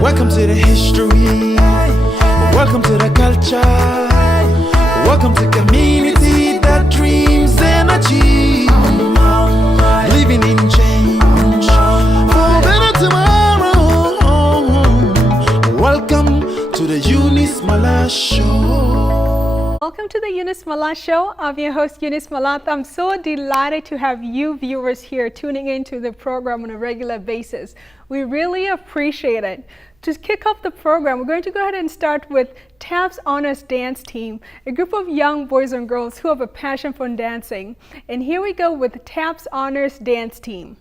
Welcome to the history. Welcome to the culture. Welcome to community that dreams and achieve. Living in change for better tomorrow. Welcome to the Eunice Malath Show. Welcome to the Eunice Malath Show. I'm your host, Eunice Malath. I'm so delighted to have you viewers here tuning into the program on a regular basis. We really appreciate it. To kick off the program, we're going to go ahead and start with TAP's Honors Dance Team, a group of young boys and girls who have a passion for dancing. And here we go with TAP's Honors Dance Team.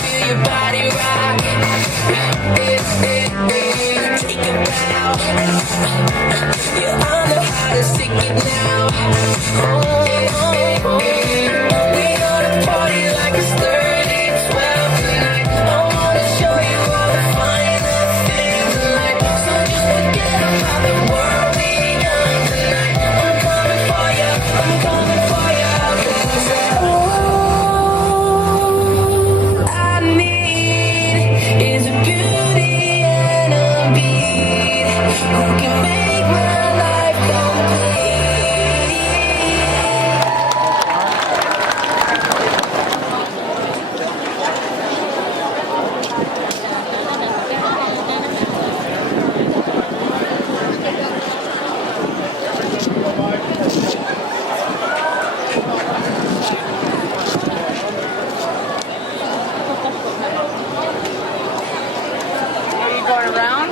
feel your body rock. Take a bow. Yeah, I know how to sing it now. We gonna party like it's 30-12 tonight. I wanna show you all the finer things in life. So just forget about the world beyond tonight. I'm coming for you. I'm coming for you. All I need is a beauty and a beat who can make my life complete. Are you going around?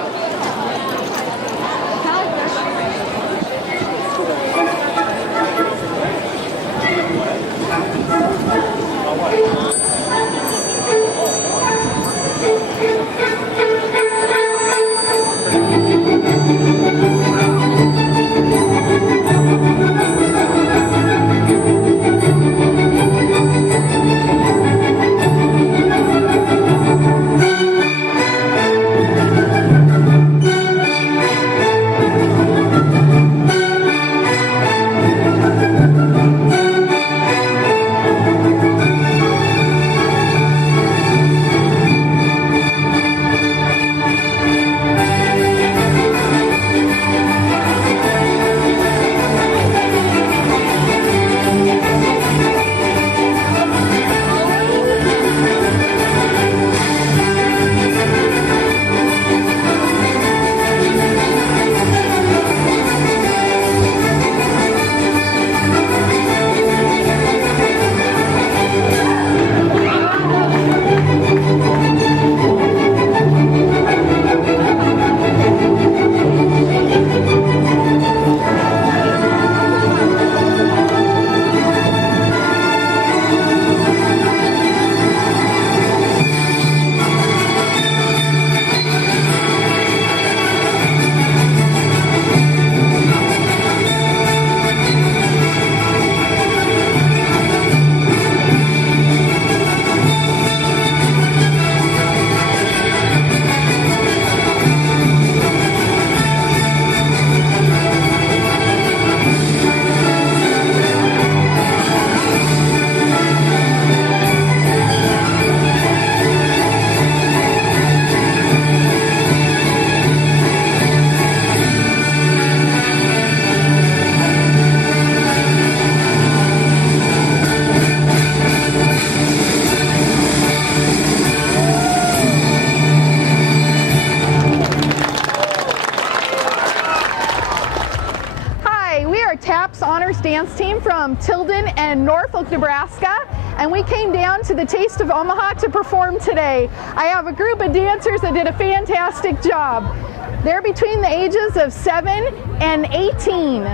Hi, we are TAP's Honors Dance Team from Tilden and Norfolk, Nebraska, and we came down to the Taste of Omaha to perform today. I have a group of dancers that did a fantastic job. They're between the ages of 7 and 18.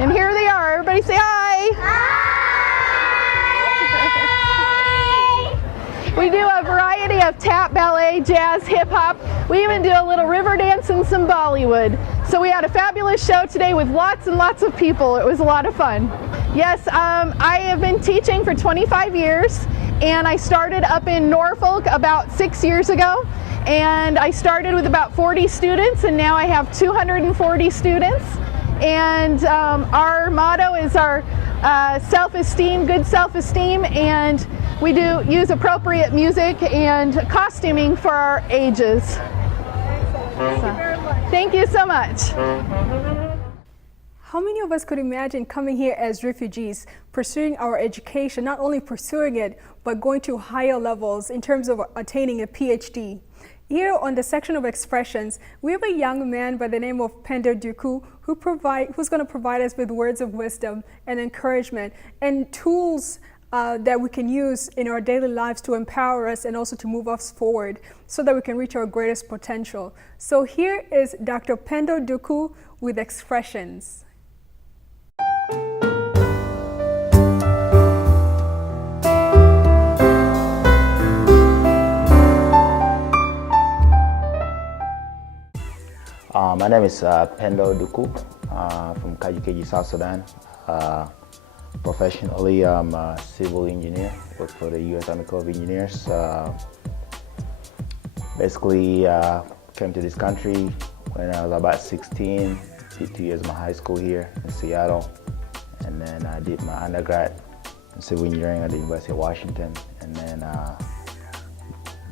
And here they are. Everybody say hi. Hi. We do a variety of tap, ballet, jazz, hip hop. We even do a little river dance and some Bollywood. So we had a fabulous show today with lots and lots of people. It was a lot of fun. Yes, I have been teaching for 25 years, and I started up in Norfolk about 6 years ago. And I started with about 40 students, and now I have 240 students. And our motto is our self-esteem, good self-esteem, and we do use appropriate music and costuming for our ages. So, thank you so much. How many of us could imagine coming here as refugees, pursuing our education, not only pursuing it, but going to higher levels in terms of attaining a PhD? Here on the section of expressions, we have a young man by the name of Pendo Duku who's going to provide us with words of wisdom and encouragement and tools that we can use in our daily lives to empower us and also to move us forward so that we can reach our greatest potential. So here is Dr. Pendo Duku with expressions. My name is Pendo Duku from Kajikeji, South Sudan. Professionally, I'm a civil engineer, work for the U.S. Army Corps of Engineers. Basically, came to this country when I was about 16, did 2 years of my high school here in Seattle, and then I did my undergrad in civil engineering at the University of Washington, and then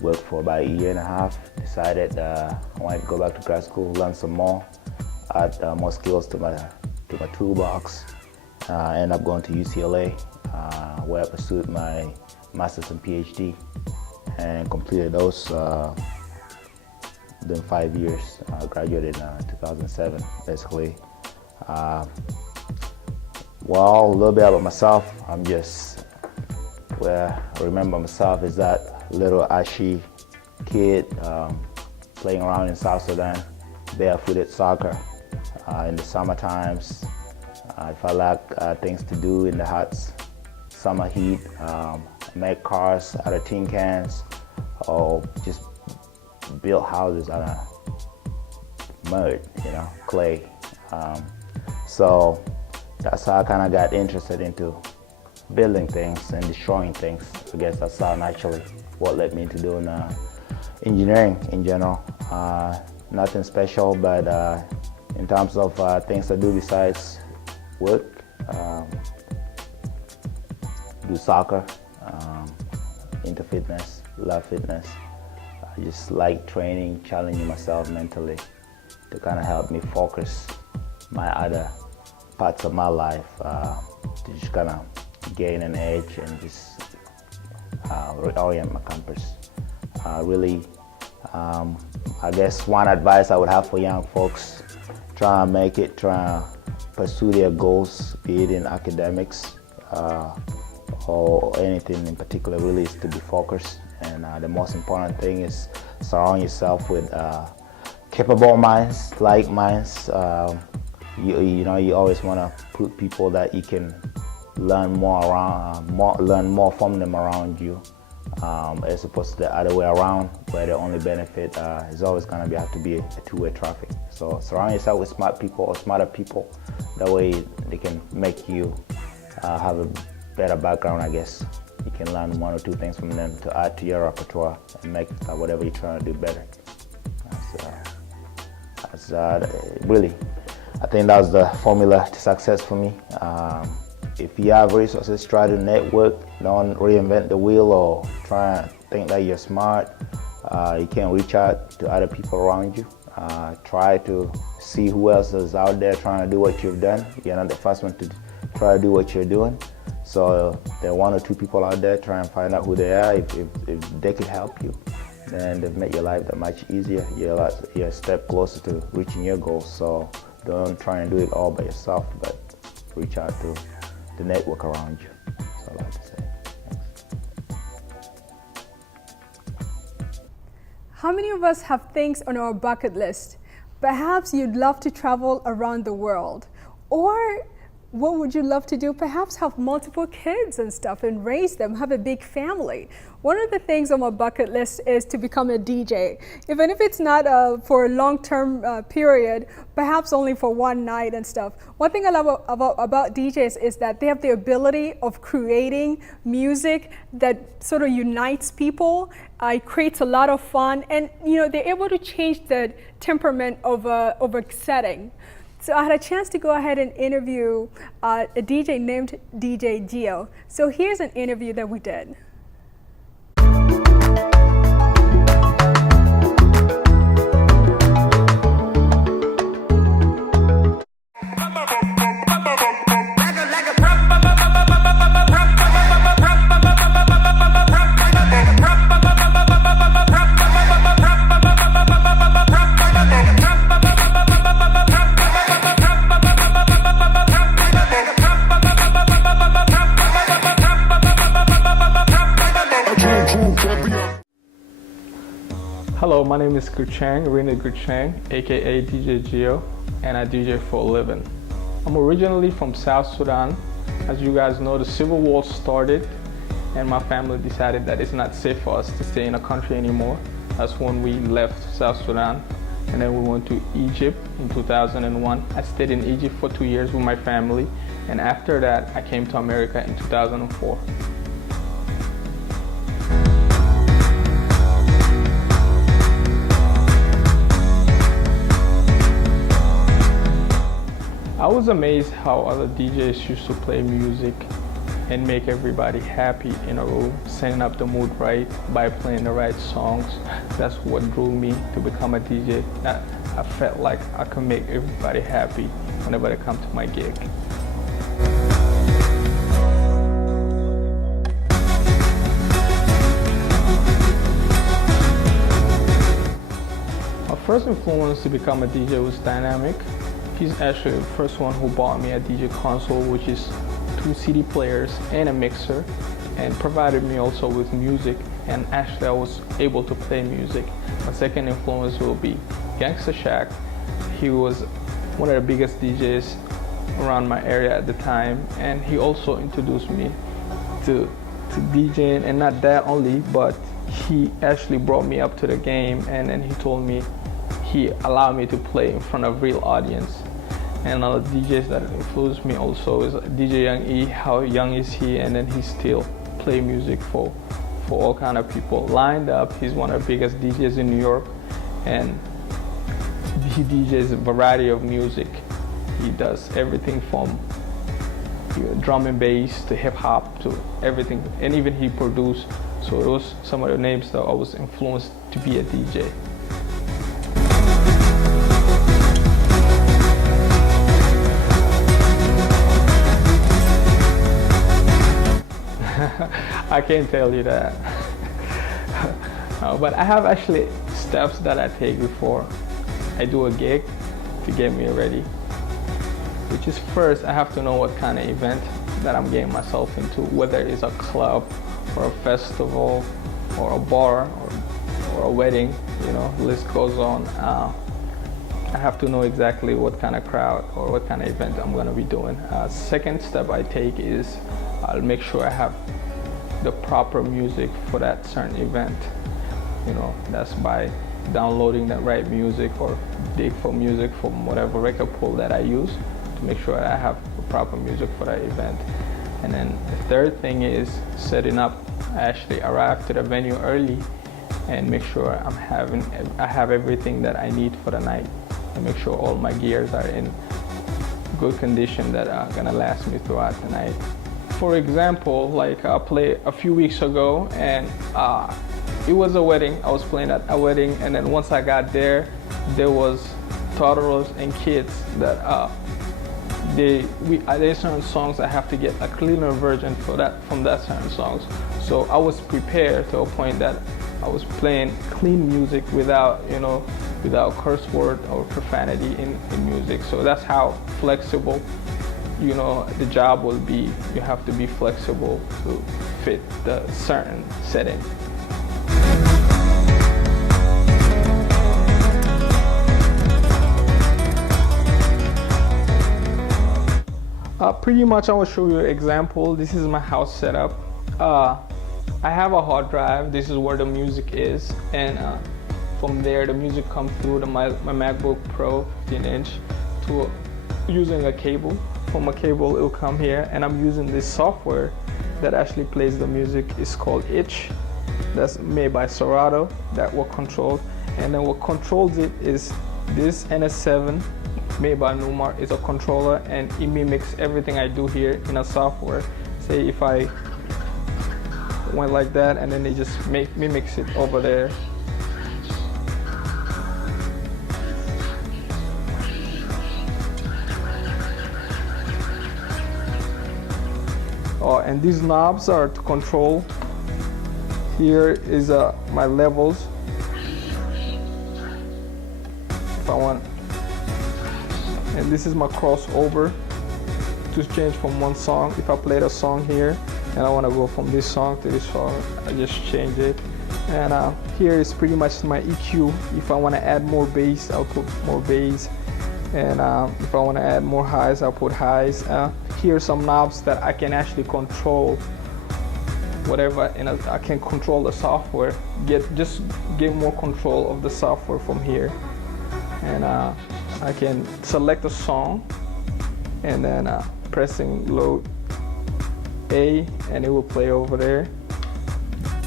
worked for about a year and a half. Decided I wanted to go back to grad school, learn some more, add more skills to my toolbox. Ended up going to UCLA, where I pursued my master's and PhD, and completed those within 5 years. I graduated in 2007, basically. Well, a little bit about myself. I'm just, where I remember myself is that little ashy kid playing around in South Sudan, barefooted soccer in the summer times. If I lack things to do in the hot summer heat, make cars out of tin cans, or just build houses out of mud, clay. So that's how I kind of got interested into building things and destroying things. I guess that's how naturally what led me into doing engineering in general. Nothing special, but in terms of things I do besides work, do soccer, into fitness, love fitness. I just like training, challenging myself mentally to kind of help me focus my other parts of my life, to just kind of gain an edge and just reorient my compass. Really, I guess one advice I would have for young folks, try and make it, try and pursue their goals, be it in academics or anything in particular, really is to be focused. And the most important thing is surround yourself with capable minds, like minds. You always want to put people that you can learn more from them around you, as opposed to the other way around, where the only benefit is always going to have to be a two-way traffic. So surround yourself with smart people or smarter people. That way they can make you have a better background, I guess. You can learn one or two things from them to add to your repertoire and make whatever you're trying to do better. Really, I think that was the formula to success for me. If you have resources, try to network. Don't reinvent the wheel or try and think that you're smart. You can reach out to other people around you. Try to see who else is out there trying to do what you've done. You're not the first one to try to do what you're doing. So there are one or two people out there, try and find out who they are. If they could help you, then they've made your life that much easier. You're a step closer to reaching your goals. So don't try and do it all by yourself, but reach out to the network around you. That's all I have to say. Thanks. How many of us have things on our bucket list? Perhaps you'd love to travel around the world. Or what would you love to do? Perhaps have multiple kids and stuff and raise them, have a big family. One of the things on my bucket list is to become a DJ. Even if it's not for a long-term period, perhaps only for one night and stuff. One thing I love about DJs is that they have the ability of creating music that sort of unites people. It creates a lot of fun, and they're able to change the temperament of a setting. So I had a chance to go ahead and interview a DJ named DJ Gio. So here's an interview that we did. Hello, my name is Kuchang, Rina Kuchang, aka DJ Gio, and I DJ for a living. I'm originally from South Sudan. As you guys know, the civil war started and my family decided that it's not safe for us to stay in a country anymore. That's when we left South Sudan. and then we went to Egypt in 2001. I stayed in Egypt for 2 years with my family, and after that I came to America in 2004. I was amazed how other DJs used to play music and make everybody happy in a room, setting up the mood right by playing the right songs. That's what drew me to become a DJ. I felt like I could make everybody happy whenever they come to my gig. My first influence to become a DJ was Dynamic. He's actually the first one who bought me a DJ console, which is 2 CD players and a mixer, and provided me also with music, and actually I was able to play music. My second influence will be Gangsta Shack. He was one of the biggest DJs around my area at the time, and he also introduced me to DJing, and not that only, but he actually brought me up to the game, and then he told me he allowed me to play in front of real audience. And other DJs that influenced me also is DJ Young E. How young is he? And then he still play music for all kind of people lined up. He's one of the biggest DJs in New York, and he DJs a variety of music. He does everything from drum and bass to hip hop to everything, and even he produced. So those some of the names that I was influenced to be a DJ. I can't tell you that. But I have actually steps that I take before I do a gig to get me ready. Which is, first, I have to know what kind of event that I'm getting myself into, whether it's a club or a festival or a bar or a wedding, you know, the list goes on. I have to know exactly what kind of crowd or what kind of event I'm gonna be doing. Second step I take is I'll make sure I have the proper music for that certain event. You know, that's by downloading the right music or dig for music from whatever record pool that I use to make sure I have the proper music for that event. And then the third thing is setting up. I actually arrive to the venue early and make sure I have everything that I need for the night, and make sure all my gears are in good condition that are gonna last me throughout the night. For example, like I played a few weeks ago, and it was a wedding. I was playing at a wedding, and then once I got there was toddlers and kids that there's certain songs I have to get a cleaner version from that certain songs. So I was prepared to a point that I was playing clean music without curse word or profanity in music. So that's how flexible, you know, the job will be. You have to be flexible to fit the certain setting. Pretty much I will show you an example. This is my house setup. I have a hard drive. This is where the music is, and from there the music comes through my MacBook Pro 15-inch to using a cable. From a cable it'll come here, and I'm using this software that actually plays the music. It's called Itch. That's made by Serato, that will control. And then what controls it is this NS7 made by Newmar. Is a controller, and it mimics everything I do here in a software. Say if I went like that, and then it just mimics it over there. Oh, and these knobs are to control. Here is my levels. If I want, and this is my crossover to change from one song. If I played a song here and I want to go from this song to this song, I just change it. And here is pretty much my EQ. If I want to add more bass, I'll put more bass. And if I want to add more highs, I'll put highs. Here are some knobs that I can actually control whatever, and I can control the software. Get more control of the software from here. and I can select a song and then pressing load A, and it will play over there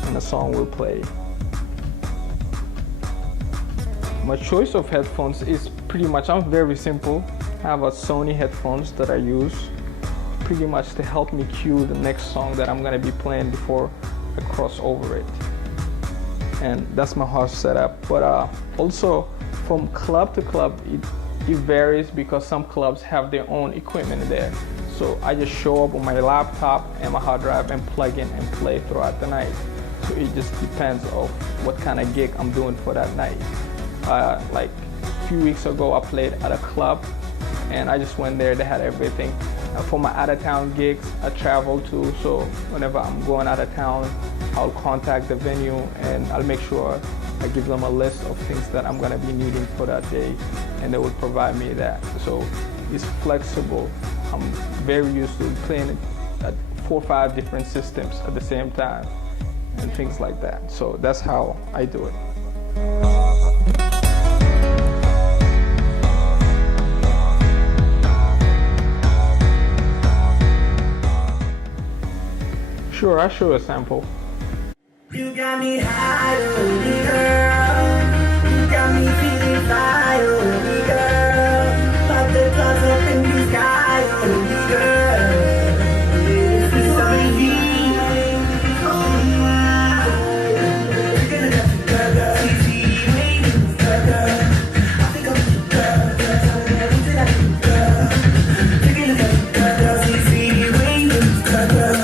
and the song will play. My choice of headphones is pretty much, I'm very simple. I have a Sony headphones that I use pretty much to help me cue the next song that I'm gonna be playing before I cross over it. And that's my house setup. But also from club to club, it varies because some clubs have their own equipment there. So I just show up on my laptop and my hard drive and plug in and play throughout the night. So it just depends on what kind of gig I'm doing for that night. Like a few weeks ago, I played at a club and I just went there, they had everything. For my out-of-town gigs, I travel too, so whenever I'm going out of town, I'll contact the venue and I'll make sure I give them a list of things that I'm gonna be needing for that day, and they will provide me that. So it's flexible. I'm very used to playing at 4 or 5 different systems at the same time and things like that. So that's how I do it. Sure, I'll show a sample. You got me high on me, girl. You got me feeling fly on me, girl. Like the clouds up in the sky on me, girl. This is something on my way. You're gonna get the girl, easy waiting, girl. I think I'm the girl, everything I do, girl. You're gonna get the girl, easy waiting, girl.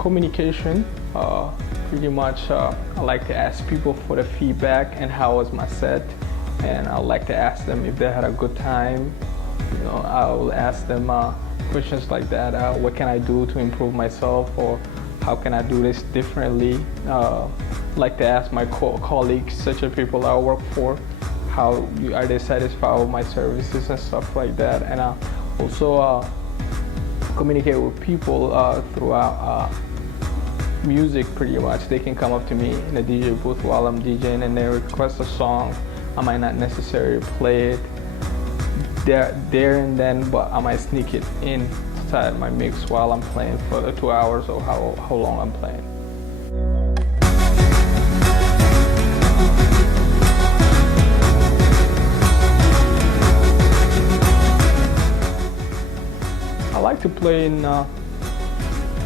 Communication, pretty much I like to ask people for the feedback and how was my set, and I like to ask them if they had a good time. You know, I will ask them questions like that. What can I do to improve myself, or how can I do this differently? Like to ask my colleagues, such as people I work for, how are they satisfied with my services and stuff like that. And also communicate with people throughout music. Pretty much they can come up to me in a DJ booth while I'm DJing and they request a song. I might not necessarily play it there and then, but I might sneak it inside my mix while I'm playing for the 2 hours or how long I'm playing. I like to play in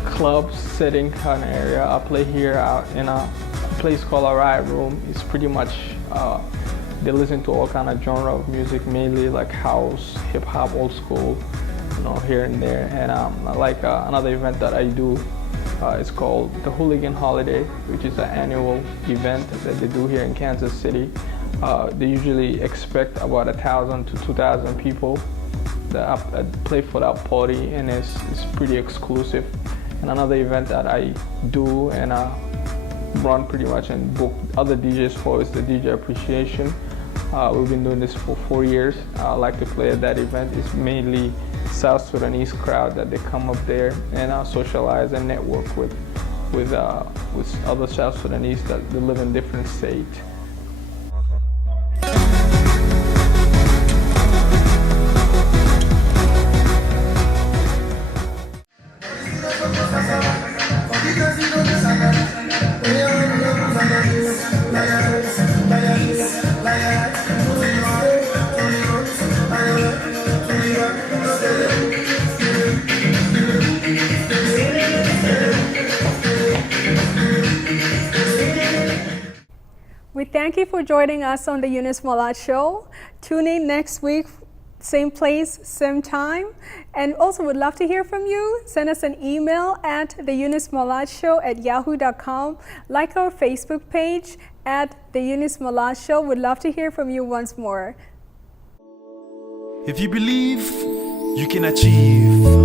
club setting kind of area. I play here out in a place called a Riot Room. It's pretty much they listen to all kind of genre of music, mainly like house, hip hop, old school, you know, here and there. And I like another event that I do. It's called the Hooligan Holiday, which is an annual event that they do here in Kansas City. They usually expect about 1,000 to 2,000 people that play for that party, and it's pretty exclusive. And another event that I do and run pretty much and book other DJs for is the DJ Appreciation. We've been doing this for 4 years. I like to play at that event. It's mainly South Sudanese crowd that they come up there and socialize and network with with other South Sudanese that live in different states. We thank you for joining us on the Eunice Malath Show. Tune in next week, same place, same time. And also would love to hear from you. Send us an email at theeunicemalathshow@yahoo.com. Like our Facebook page at The Eunice Malath Show. Would love to hear from you once more. If you believe, you can achieve.